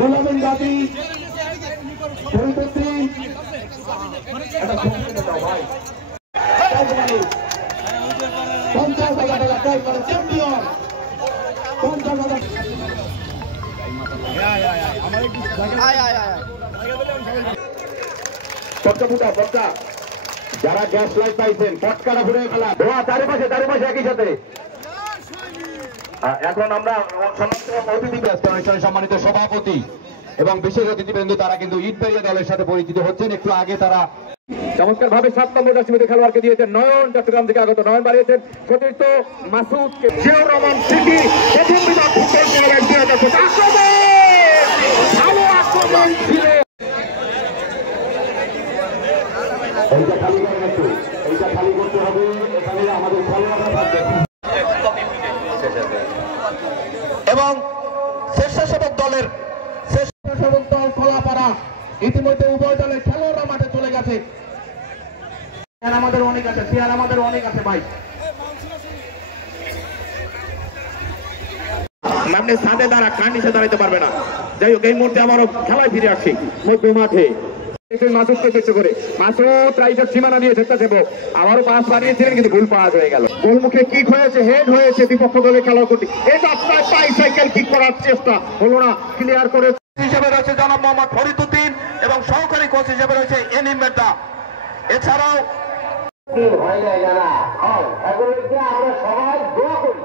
গোলামের দাবি পরিপত্রী ভাই 50,000 টাকা ক্রয় করে চ্যাম্পিয়ন 50,000 যারা গ্যাস লাইট পাইছেন পটকাটা ঘুরে ফেলা ধোয়া চারিপাশে একই সাথে। এখন আমরা সম্মানিত সভাপতি এবং বিশেষ অতিথিবৃন্দ তারা কিন্তু ইটবাড়িয়া দলের সাথে পরিচিত হচ্ছেন। একটু আগে তারা চমৎকার ভাবে 7 নম্বর জার্সিতে খেলোয়াড়কে দিয়েছেন নয়ন, চট্টগ্রাম থেকে আগত নয়ন বাড়িয়েছেন সতীর্থ মাসুদ জিয়াউর রহমান সিটি প্রথম বিভাগ ফুটবল টুর্নামেন্ট 2025 ভালো আক্রমণ ছিল। এইটা খালি করতে হবে। এখানে আমাদের খেলোয়াড়রা এবং স্বেচ্ছাসেবক দলের স্বেচ্ছাসেবক দল কলাপাড়া ইতিমধ্যে উভয় দলের খেলোয়াড়রা মাঠে চলে গেছে। আমাদের অনেক আছে ভাই। আপনি সাথে দাঁড়া কার নিচে দাঁড়াইতে পারবে না। যাই হোক এই মুহূর্তে আমারও খেলায় ফিরে আসছি মধ্য মাঠে। মাসুদকে চেষ্টা করে মাসুদ রাইটের সীমানা দিয়ে স্বেচ্ছাসেবক আবারও পাস বাড়িয়েছিলেন কিন্তু ভুল পাস হয়ে গেল। গোলমুখে কিক হয়েছে, হেড হয়েছে বিপক্ষ দলের খেলোয়াড় কোটি। এটা আপনার বাইসাইকেল কিক করার চেষ্টা হলো না, ক্লিয়ার করে হিসেবে রয়েছে জনাব মোহাম্মদ ফরিদউদ্দিন এবং সহকারী কোচ হিসেবে রয়েছে এনিম মেদা। এছাড়াও আমরা সবাই দোয়া করি